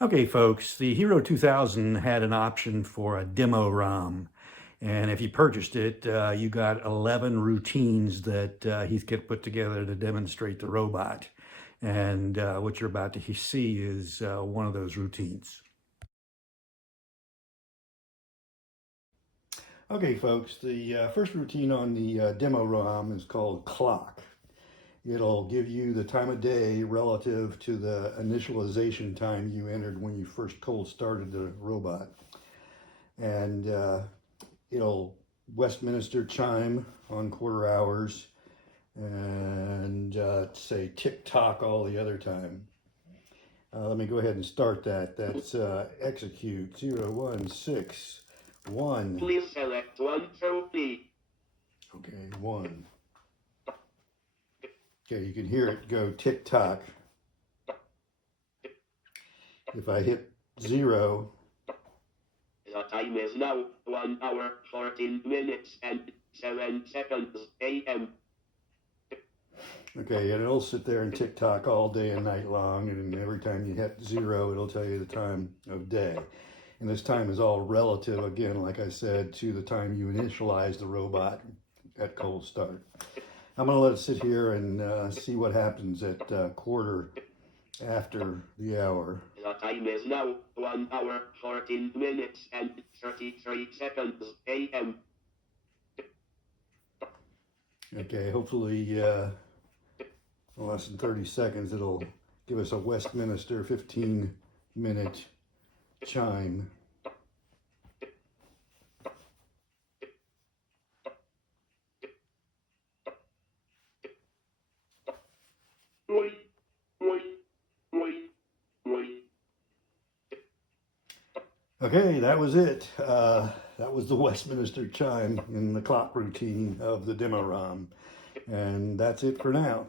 Okay, folks, the Hero 2000 had an option for a demo ROM. And if you purchased it, you got 11 routines that Heathkit put together to demonstrate the robot. And what you're about to see is one of those routines. Okay, folks, the first routine on the demo ROM is called clock. It'll give you the time of day relative to the initialization time you entered when you first cold started the robot. And it'll Westminster chime on quarter hours and say tick tock all the other time. Let me go ahead and start that. That's execute 0, 1, 6, 1. Please select one for me. Okay, 1. Okay, you can hear it go tick tock. If I hit 0, the time is now 1 hour 14 minutes and 7 seconds a.m. Okay, and it'll sit there and tick tock all day and night long, and every time you hit 0, it'll tell you the time of day. And this time is all relative, again, like I said, to the time you initialize the robot at cold start. I'm going to let it sit here and see what happens at quarter after the hour. The time is now 1 hour 14 minutes and 33 seconds a.m. Okay, hopefully in less than 30 seconds it'll give us a Westminster 15-minute chime. Okay, that was it. That was the Westminster chime in the clock routine of the demo ROM. And that's it for now.